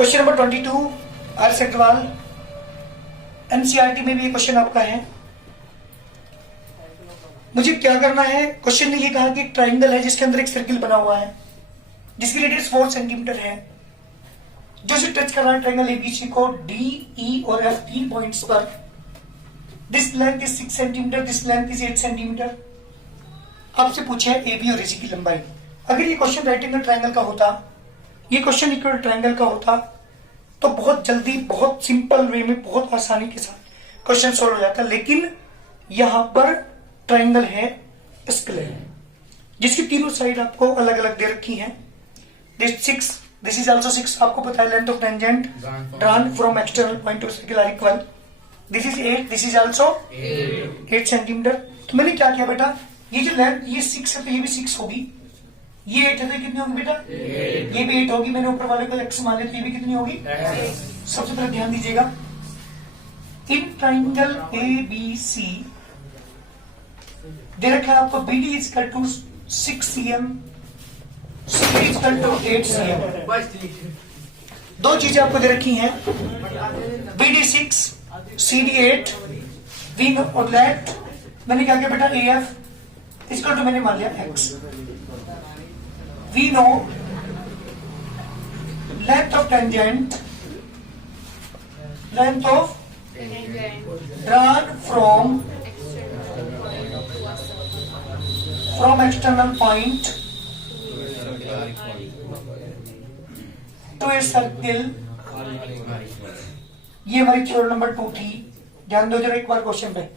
Question number 22 R Agarwal, NCERT में भी ये क्वेश्चन आपका है। मुझे क्या करना है, क्वेश्चन ने ये कहा कि ट्राइंगल है जिसके अंदर एक सर्किल बना हुआ है जिसकी रेडियस 4 सेंटीमीटर है, जो से टच कर रहा है ट्राइंगल एबीसी को डी, ई और एफ 3 पॉइंट्स पर। This length is 6 centimetre, this length is 8 centimetre. आपसे पूछे एबी और एसी की लंबाई। अगर ये क्वेश्चन राइट एंगल ट्राइंगल का होता, ये क्वेश्चन इक्वल ट्राइंगल का होता, तो बहुत जल्दी, बहुत सिंपल वे में, बहुत आसानी के साथ क्वेश्चन सोल्व हो जाता। लेकिन यहां पर ट्राइंगल है स्क्वायर जिसकी तीनों साइड आपको अलग अलग दे रखी हैं। दिस इज आल्सो 6, आपको पता है length of tangent drawn from external point to circle are equal. This is 8, this is also 8 centimetre. तो मैंने क्या किया बेटा, ये जो लेंथ ये 6 है तो ये भी 6 होगी, ये 8 है तो कितनी होगी बेटा, ये भी 8 होगी। मैंने ऊपर वाले को x मान लिया तो ये भी कितनी होगी। सबसे पहले ध्यान दीजिएगा, in triangle A B C दे रखा है आपको BD is equal to 6 cm, CD is equal to 8 cm। दो चीजें आपको दे रखी हैं, BD 6 CD 8, वी और लेफ्ट मैंने क्या किया बेटा, AF इज इक्वल टू मैंने मान लिया x। We know length of tangent, length of drawn from external point to a circle. ये हमारी थ्योरम नंबर 2 थी। ध्यान दो जरा एक बार क्वेश्चन पे।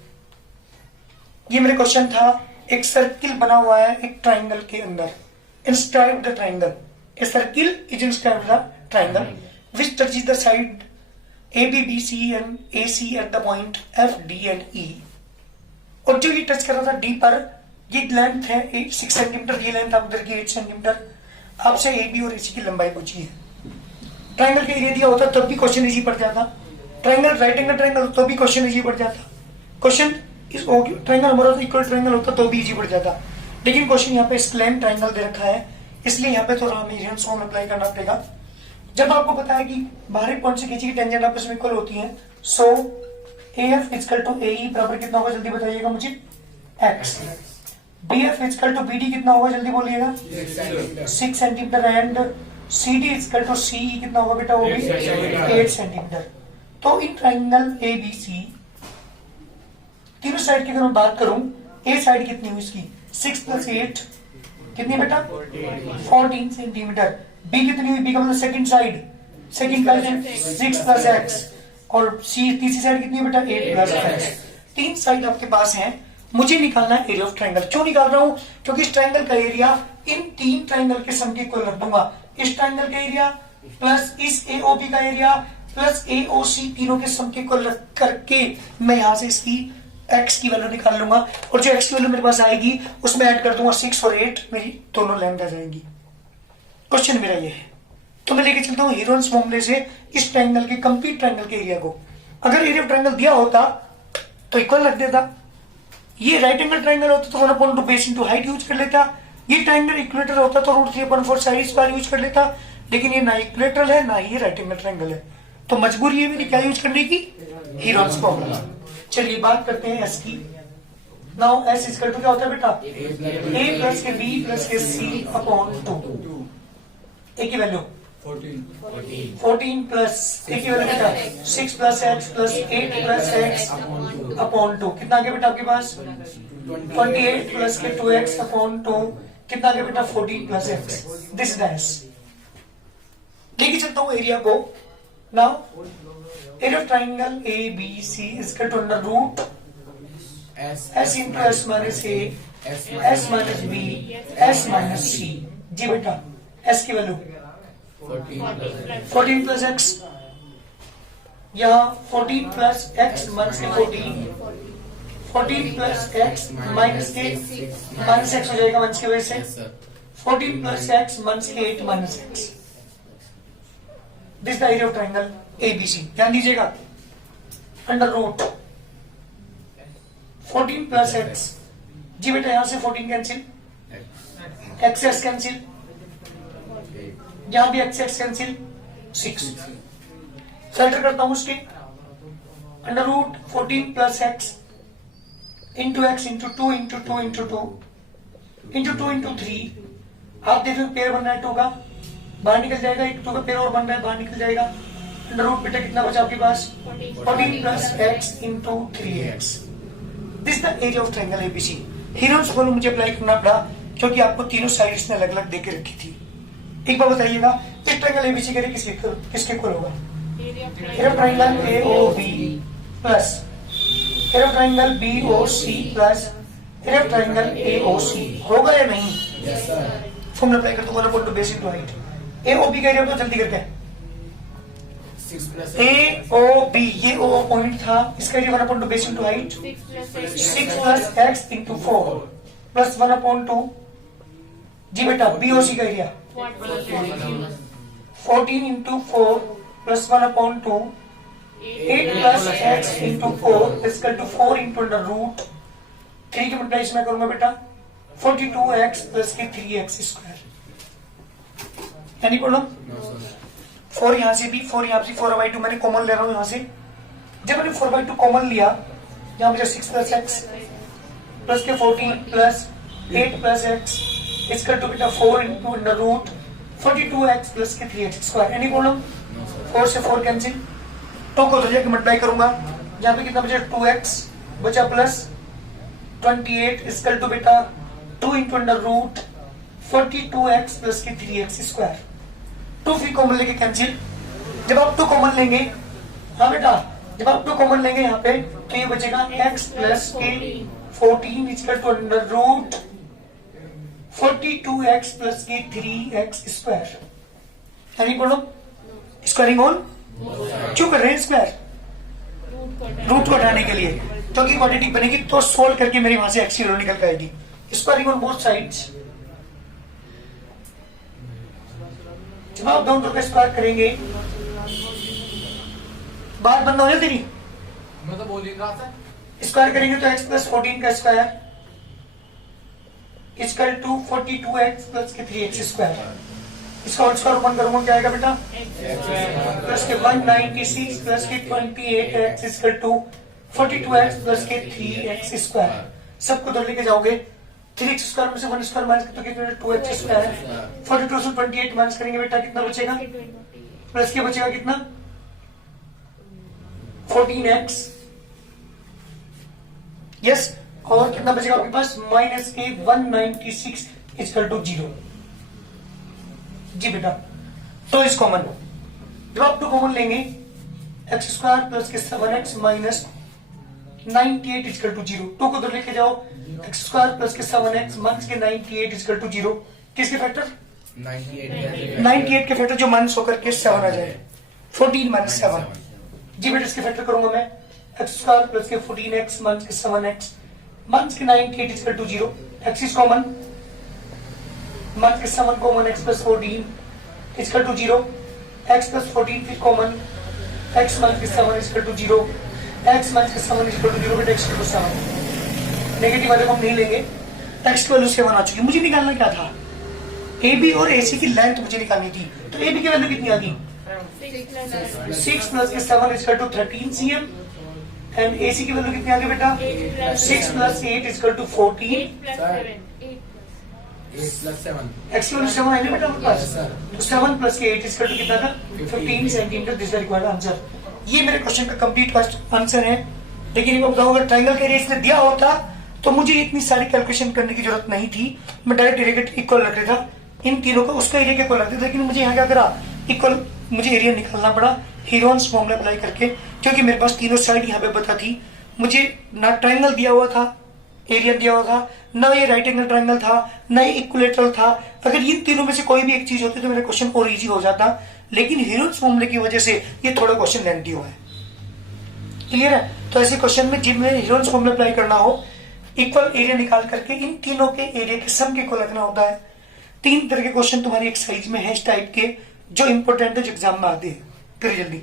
ये मेरे क्वेश्चन था, एक सर्किल बना हुआ है एक ट्राइंगल के अंदर, inscribe the triangle. A circle is inscribed the triangle which touches the side AB, BC and AC at the point F, D and E. और जो ये टच कर रहा था D पर, ये लेंथ है 6 सेंटीमीटर, ये लेंथ आप उधर की 8 सेंटीमीटर। आपसे AB और AC की लंबाई पूछी है। ट्राइंगल का एरिया दिया होता तब भी क्वेश्चन इजी पड़ जाता, ट्राइंगल राइट एंगल ट्राइंगल तो भी क्वेश्चन इजी पड़ जाता, क्वेश्चन इस ट्राइंगल हमारा इक्वल ट्राइंगल होता तो भी इजी पड़ जाता। लेकिन क्वेश्चन यहाँ पे स्क्लेन ट्राइंगल दे रखा है, इसलिए यहाँ पे थोड़ा हमें हीरेंस फॉर्म अप्लाई करना पड़ेगा। जब आपको पता है कि बाहरी पॉइंट से खींची की टेंजेंट आपस में इक्वल होती है, so AF equal to AE बराबर कितना होगा जल्दी बताइएगा मुझे, x। BF equal to BD कितना होगा जल्दी बोलिएगा, 6 centimetre. And CD equal to CE कितना होगा बेटा, वो भी 8 सेंटीमीटर। तो इन ट्राइंगल ABC तीनों साइड की अगर मैं बात करूं, A साइड कितनी हुई इसकी, 6 प्लस 8 कितनी बेटा, 14 सेंटीमीटर। B कितनी हुई, B का मतलब सेकंड साइड, सेकंड का 6 प्लस x। और C तीसरी साइड कितनी है बेटा, 8 प्लस x। तीन साइड आपके पास हैं, मुझे निकालना है एरिया ऑफ ट्राइंगल। क्यों निकाल रहा हूं, क्योंकि इस ट्राइंगल का एरिया इन तीन ट्राइंगल के सम के इक्वल रख दूंगा। इस ट्राइंगल का एरिया प्लस इस AOB का एरिया प्लस AOC तीनों के सम के इक्वल रख करके मैं यहां से इसकी x की वैल्यू निकाल लूंगा, और जो x की वैल्यू मेरे पास आएगी उसमें ऐड कर दूंगा 6 और 8, मेरी दोनों लेंथ आ जाएंगी। क्वेश्चन मेरा ये है, तो मैं लेके चलता हूँ हीरोन्स फॉर्मूले से इस ट्राइंगल के कंप्लीट ट्राइंगल के एरिया को। अगर एरिया ऑफ ट्राइंगल दिया होता तो इक्वल रख देता, ये राइट एंगल ट्राइंगल होता तो 1/2 बेस इनटू हाइट यूज कर लेता, ये ट्राइंगल इक्वेटर होता तो √3/4 साइड स्क्वायर यूज कर लेता। लेकिन ये ना इक्वेटर है ना ही राइट एंगल ट्राइंगल है, तो मजबूरी है मेरी क्या यूज करने की, हीरोन्स फॉर्मूला। चलिए बात करते हैं S की। नाउ S इक्वल टू क्या होता है बेटा, A प्लस के B प्लस के C अपॉन 2। A की वैल्यू 14 प्लस A की वैल्यू बेटा 6 plus x plus 8 plus x upon 2। कितना आ गया बेटा आपके पास, 28 प्लस के 2x अपॉन 2। कितना आ गया बेटा, 14 plus x। This is S। लेके चलता हूँ एरिया को। Now area of triangle ABC is equal to under root S into S minus A, S minus B, S minus C। जी बेटा S की वैल्यू 14 प्लस x, यहाँ 14 plus x minus के 14 plus x minus के minus x हो जाएगा minus की वजह से, 14 प्लस x माइनस के 8 minus x। This the area of triangle ABC। ध्यान दीजिएगा, अंडर रूट 14 प्लस x, जी बेटा यहां से 14 कैंसिल, एक्स कैंसिल, यहां भी एक्स कैंसिल, 6। सेंटर करता हूं उसके under root 14 plus X into X into 2 into 2 into 2 into 2 into 3। आप देखो पेयर बन रहा है 2 का, बाहर निकल जाएगा, एक 2 का पेयर और बन रहा है, बाहर निकल जाएगा। अंडर रूट बेटा कितना बचा आपके पास 14 plus X into 3x। This the area of triangle ABC. Heron's formula मुझे अप्लाई करना पड़ा क्योंकि आपको तीनों साइड्स ने अलग अलग देके रखी थी। एक बार बताइएगा इस ट्रायंगल एबीसी के लिए किसके इक्वल होगा? Area of triangle AOB plus area of triangle BOC plus area of triangle AOC. होगा या नहीं? Yes sir. फॉर्मूला अप्लाई करते 1/2 बेस इनटू हाइट। एओबी का एरिया तो जल्दी करते हैं। 6 प्लस AOB ये ओ पॉइंट था, इसका area 1/2 base into height 6 plus X into 4 plus 1/2। जी बेटा BOC का area 14 into 4 plus 1/2 8 plus X into 4 equal to 4 into under root 3 की मल्टीप्लाई में करूंगा बेटा 42x प्लस के 3x स्क्वायर। यानी प्रॉब्लम 4 यहां से भी 4 यहां से 4/2 मैंने कॉमन ले रहा हूं यहां से। जब मैंने 4/2 कॉमन लिया यहां मुझे 6 प्लस एक्स प्लस के 14 प्लस 8 प्लस एक्स इसका टू बेटा 4 into under root 42x plus के 3x स्क्वायर। Any problem? 4 से 4 कैंसिल, 2 को जाके मल्टीप्लाई करूंगा, यहाँ पे कितना बचा 2x बचा प्लस 28 इसका टू बेटा 2 into under root 42x plus के 3x स्क्वायर। 2 फिर कॉमन लेके कैंसिल। जब आप 2 कॉमन लेंगे, हाँ बेटा जब आप 2 कॉमन लेंगे यहाँ पे तो ये बचेगा x प्लस के 14 इसका to under root 42x plus के 3x स्क्वायर। यानी प्रॉब्लम स्क्वायरिंग ऑन क्यों कर रहे हैं स्क्वायर? रूट को हटाने के लिए, क्योंकि क्वाड्रेटिक बनेगी तो सोल्व करके मेरी वहां से x की वैल्यू निकल के आएगी। Squaring on both sides. जब आप दोनों का स्क्वायर करेंगे बात बंद हो जाए तेरी। मैं तो बोल ही रहा था। स्क्वायर करेंगे तो x प्लस 14 का square equal to 42x plus के 3x स्क्वायर। इसका होल स्क्वायर ओपन करूंगा क्या आएगा बेटा प्लस के 196 प्लस के 28x equal to 42x plus के 3x स्क्वायर। सबको उधर लेके जाओगे 3x स्क्वायर में से 1 स्क्वायर माइनस तो कितना 2x स्क्वायर। 42 से 28 माइनस करेंगे बेटा कितना बचेगा प्लस के बचेगा कितना 14x। यस और कितना बचेगा आपके पास माइनस के 196 इक्वल टू 0। जी बेटा तो इस कॉमन जब आप 2 कॉमन लेंगे x स्क्वायर प्लस के 7x माइनस 98 इक्वल टू 0। 2 को उधर लेके जाओ x स्क्वायर प्लस के 7x माइनस के 98 इक्वल टू 0। किसके फैक्टर 98 के फैक्टर जो माइनस होकर के 7 आ जाए 14 माइनस 7। जी बेटा इसके फैक्टर करूंगा मैं x स्क्वायर प्लस के 14x माइनस के 7x माइनस के 98 equal to 0। x is common minus के 7 common x plus 14 equal to 0। x plus 14 फिर कॉमन x माइनस के 7 इक्वल टू 0। x माइनस के 7 इक्वल टू 0 बेटा x इक्वल टू 7। नेगेटिव वाले को हम नहीं लेंगे। x की वैल्यू 7 आ चुकी। मुझे निकालना क्या था AB और AC की लेंथ मुझे निकालनी थी। तो AB की वैल्यू कितनी आ गई 6 प्लस के 7 equal to 13 cm and AC की वैल्यू कितनी आ गई बेटा 6 plus 8 equal to 14 plus 7 x की वैल्यू 7 आई ना बेटा हमारे पास। तो 7 प्लस के 8 इक्वल टू कितना था 15 centimetre. This is the required answer. ये मेरे क्वेश्चन का कंप्लीट आंसर है। लेकिन मैं बताऊं अगर ट्रायंगल का एरिया इसने दिया होता तो मुझे इतनी सारी कैलकुलेशन करने की जरूरत नहीं थी। मैं डायरेक्ट एरिया के इक्वल रख देता इन तीनों का, उसका एरिया के इक्वल रख देता। लेकिन मुझे यहाँ क्या करा इक्वल मुझे एरिया निकालना पड़ा हेरोन्स फॉर्मूला अप्लाई करके, क्योंकि मेरे पास तीनों साइड यहाँ पे बता थी। मुझे ना ट्रायंगल दिया हुआ था एरिया दिया हुआ था, ना ये राइट एंगल ट्रायंगल था, ना ये इक्विलेटरल था। अगर इन तीनों में से कोई भी एक चीज होती तो मेरा क्वेश्चन और इजी हो जाता। लेकिन हेरोन्स फॉर्मूले की वजह से ये थोड़ा क्वेश्चन लेंथी हुआ है। क्लियर है? तो ऐसे क्वेश्चन में जिनमें हेरोन्स फॉर्मूला अप्लाई करना हो इक्वल एरिया निकाल करके इन तीनों के एरिया के सम के इक्वल रखना होता है। 3 तरह के क्वेश्चन तुम्हारी एक्सरसाइज में है इस टाइप के जो इंपोर्टेंट है जो एग्जाम में आते हैं। करिए जल्दी।